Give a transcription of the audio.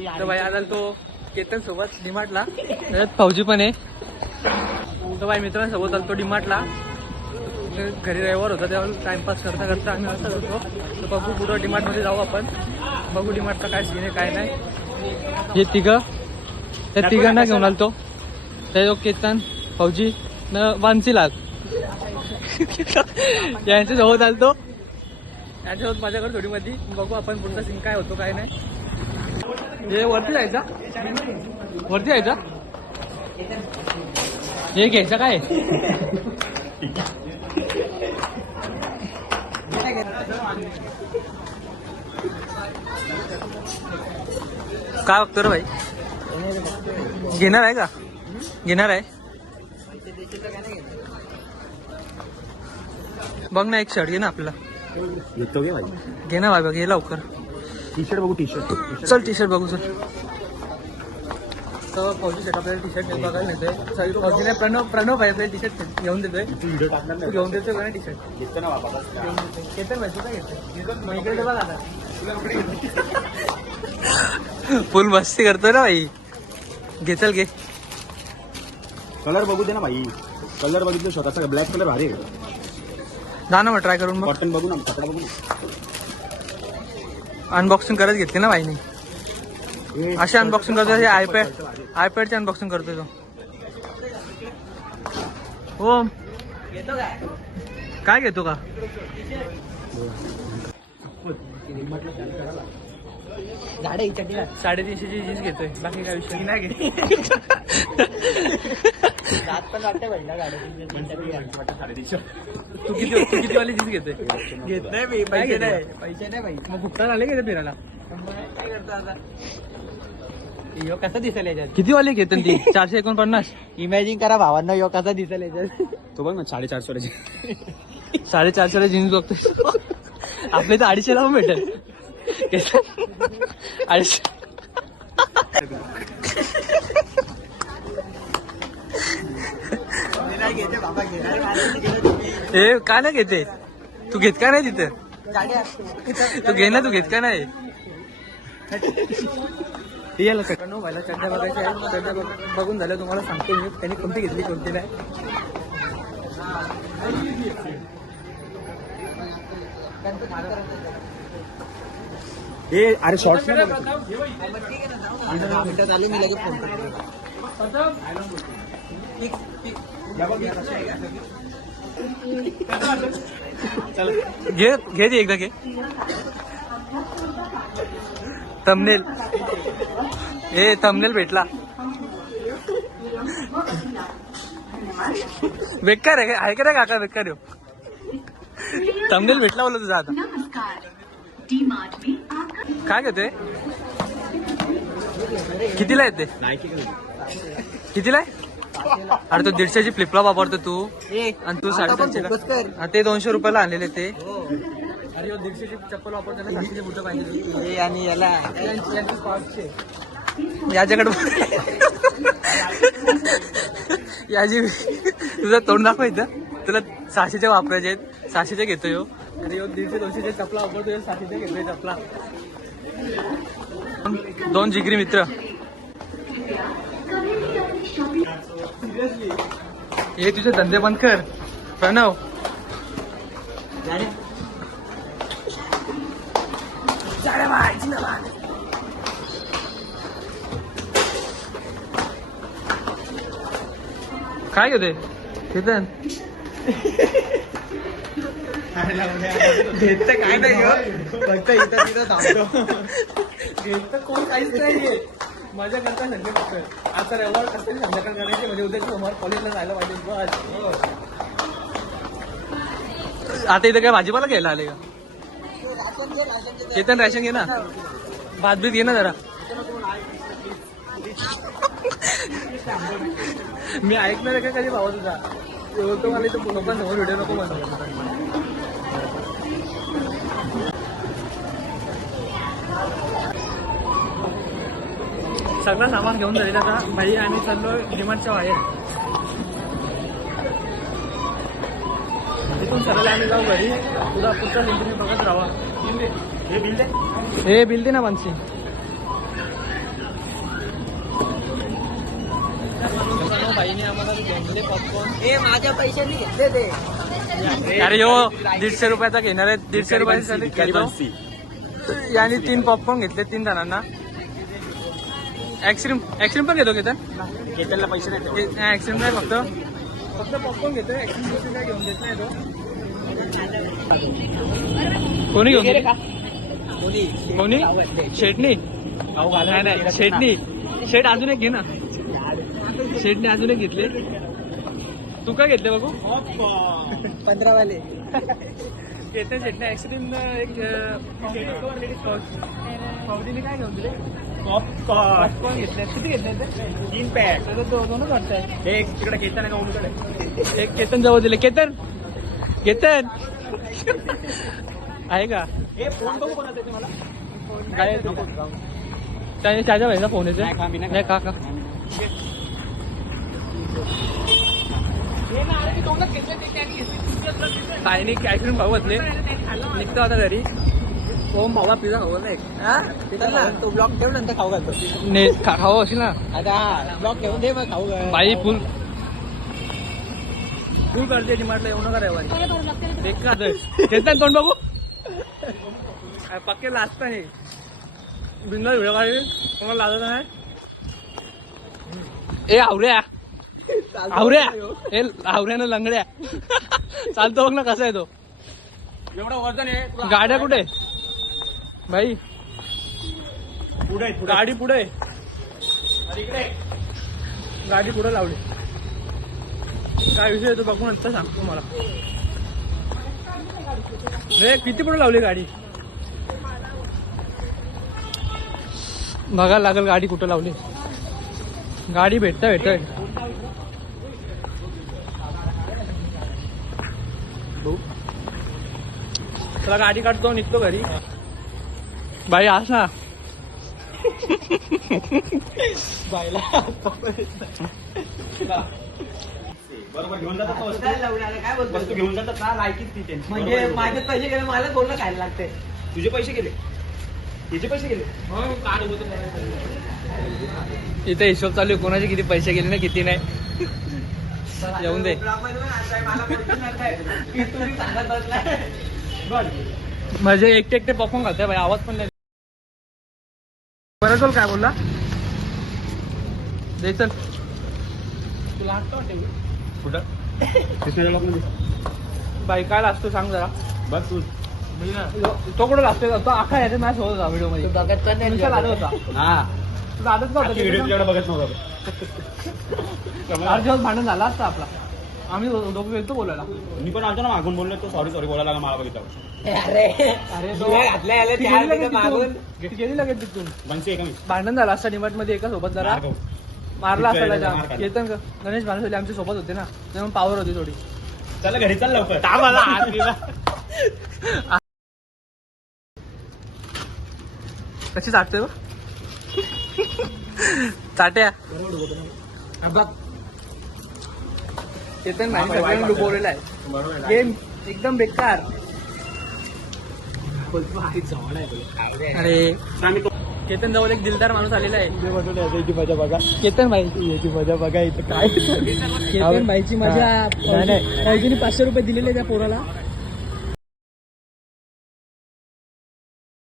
तर भाई आला तो केतन सोबत डीमार्टला, त्याच्यात फौजी पण आहे. तर भाई मित्रांसोबत आलतो डीमार्टला. घरी रविवार होता तेव्हा टाइमपास करता करता आम्ही असं होतो. तर बघू पुढं डीमार्टमध्ये जाऊ आपण, बघू डीमार्टचा काय सीन आहे काय नाही. हे तिघं त्या तिघांना घेऊन आलतो, त्या केतन फौजी न वांसीलाल यांच्यासोबत आलतो. यांच्यासोबत माझ्याकडे थोडी मध्ये बघू आपण पुढचा सीन काय होतो काय नाही. हे वरती जायचा, वरती जायचा. हे घ्यायचं काय काय बघतो रे भाई? घेणार आहे का? घेणार आहे. बघ ना एक शर्ट घे ना आपल्याला. घेतो घे भाई. घे ना भाई, बघ घे लवकर. टी शर्ट बघू. टी शर्ट चल टी शर्ट बघू चल. तर फौजी शर्ट आपल्याला टी शर्ट बघायला मिळतोय. फौजीने प्रणव भाई आपल्याला टी शर्ट घेऊन देतोय. तू घेऊन देतोय का टी शर्ट? घेतो ना बाबा. घेतोय भाई, तू काय घेतोय? मग इकडे बघ आता. फुल मस्ती करतोय ना भाई. घे चल घे. कलर बघू दे ना भाई. कलर बघितलं स्वतःचा ब्लॅक कलर भारी आहे. जा ना मग ट्राय करून. कॉटन बघू ना, कपडा बघू ना. अनबॉक्सिंग करत घेतली ना भाईने. अशी अनबॉक्सिंग करतो. हे आयपॅडची अनबॉक्सिंग करतोय तो. हो काय घेतो का? 350ची जीन्स घेतोय, बाकी काय विषय नाही. तू किती वाली जीन्स घेतोय? घेत नाही मी. पैसे नाही. पैसे नाही भाई. मग भुकतान आले का फिरायला? काय करतो आता? यो कसा दिसेल याच्यात? किती वाली घेतो ती? 449. इमॅजिन करा भावांना यो कसा दिसेल याच्यात. तो बघ ना 450 450 जीन्स बघतोय. आपले तर 250 लावून भेटेल. 250. हे काय नाही घेते तू? घेत का नाही तिथं? तू घे ना, तू घेत का नाही? व्हायला चड्ड्या बघायच्या आहेत. चड्ड्या बघून झालं तुम्हाला सांगतो मी त्यांनी कोणती घेतली कोणती नाही. अरे शॉर्ट्स काय घे घे ती एकदा घे. थंबनेल थंबनेल भेटला. बेकार आहे का रे काका? बेकार हो. थंबनेल भेटला बोला तुझा. आता काय घेतोय? कितीला येते? कितीला आहे? अरे तो 150ची फ्लिपफ्लॉप वापरतो तू, आणि तू 350. ते 200 रुपयाला आणलेले ते. अरे 150ची चप्पल वापरतो ना, 700चे बुटं पाहिजे. आणि याला याच्याकडे याची तुझं तोंड दाखव इथं. तुला 600चे वापरायचे आहेत. 600चे घेतोय. अरे 150-200चे चपला वापरतोय, 600चे घेतोय चपला. 2 जिगरी मित्र. हे तुझे धंदे बंद कर प्रणव. काय घेते केतन? घेत काय नाही, फक्त इथं तिथं थांबतो. घेत कोण काहीच नाहीये. मजा करता संध्या फक्त. आता रविवार कसं संध्याकाळ करायची, म्हणजे उद्या सोमवार कॉलेजला जायला पाहिजे. बस आता इथं काय भाजीपाला घ्यायला आले का? केतन राशन घे ना, भात बीत घे ना जरा. मी ऐकणार आहे का कधी भावा तुझा? तो मला इथं लोकांसमोर व्हिडिओ नको बनव. सगळं सामान घेऊन झालेलं आता भाई. आम्ही चाललो डीमार्टच्या बाहेर. तिथून सरळ आम्ही जाऊ घरी. तुला पुढचा लिंक बघत राहा. हे बिल दे ना मानसी. घेतले पॉपकॉर्न. हे माझ्या पैशाने घेतले ते. अरे यो 150 रुपयाचा घेणार आहे. 150 रुपयाचा गरीबांची. याने 3 पॉपकॉर्न घेतले 3 जणांना. ऍक्सिडेंट पण घेतो केतन. केतनला पैसे नाही तेवढे. ऍक्सिडेंट नाही फक्त पॉपकॉर्न घेतो. ऍक्सिडेंट काय घेऊन देत नाही तो. कोणी घेऊन गेले? कोणी शेटणी. नाही नाही शेटणी. शेट अजून एक घे ना. शेटने अजून एक घेतले. तू काय घेतले बघू? 15 वाले. केतन शेटने ऍक्सिडेंट एक फौजीने काय घेऊन दिले? पॉपकॉर्न घेतले. किती घेतले ते? 3 पॅक. दोनच वाटतंय. एक तिकडे केतन आहे का उलकडे? एक केतन जवळ दिले. केतन आहे का? हे फोन बघू कोणाचा आहे तुम्हाला? काय त्याच्या भाईचा फोन येतो. नाही का, मी नाही नाही का सायनिक ऍक्सिडेंट भाऊ घातले. निघतो आता घरी. ओम भावा पिझ्झा खाऊ नाही. तो ब्लॉक ठेव नंतर खाऊ घालतो. खाऊ असेल ना. आता ब्लॉक ठेवून दे मग खाऊ घाल. बाई फुल करते डिमांडला येऊ नका रेवारी. घेतात तोंड बघू. पक्के लाजता हे बिंदा व्हिडिओ काढली कोणाला लाजत नाही. ए आवऱ्यानं लंगड्या चालतो बघ ना कसा आहे तो. एवढं वजन आहे. गाड्या कुठे भाई? पुढे गाडी पुढे. इकडे गाडी पुढे लावली. काय विषय तो बघून नंतर सांगतो मला. रे किती पुढे लावली गाडी? बघायला लागेल गाडी कुठं लावली. गाडी भेटता चला गाडी काढतो निघतो घरी. बाई आज ना बरोबर घेऊन जातात ना वस्तू. काय लावून आलं? काय बोलतो? वस्तू घेऊन जातात ना लायकीच ती त्यांची. म्हणजे बरोबर. माझे पैसे गेले मला बोलणं खायला लागते. तुझे पैसे गेले. तिचे पैसे गेले. इथे हिशोब चालू आहे कोणाचे किती पैसे गेले ना किती नाही. येऊन दे. तुम्ही सांगत बसलाय. म्हणजे एकटे पॉपकॉर्न खाते भाई. आवाज पण नाही. बरं चल काय बोलला दे चल. तुला हटतो कुठं? कृष्णाच्या लॉकमध्ये. बाई काय लागतो सांग जरा. बघ तू. तो कुठं लागतोय? तो आखा याच्या मॅच होत होता व्हिडिओ मध्ये. बघत पण नाही. आला होता. हा तुझा आदत का व्हिडिओ होता? तुझ्याकडे बघत नव्हता. 8 दिवस भांडण झाला असता आपला. आम्ही दोघं गेलतो बोलायला. मी पण आलतो ना मागून बोललो तो सॉरी बोलायला लागला मला बघितलं. अरे घातल्या याला ती चार गेली मिनिटं लगेच मागून. तिथून. ती गेली लगेच तिथून. बनसे एका मी भांडण झालं असता डिमार्ट मध्ये एका सोबत जरा मार्गव. मारला असता मार त्याच्या. खाल्ला. केतन का गणेश भानसले आमच्या सोबत होते ना त्यामुळे पावर होती थोडी. चला घरी चल लवकर. मला हात दिला. कशी चाटते चाट्या बघ केतन नाही सगळ्यांना डुबवलेला आहे. बरोबर आहे. गेम एकदम बेकार. अरे आम्ही तो केतन जवळ एक दिलदार माणूस आलेला आहे. याची मजा बघा. केतन भाई याची मजा बघा इथं काय. केतन भाईची मजा. फौजीने 500 रुपये दिलेले त्या पोराला.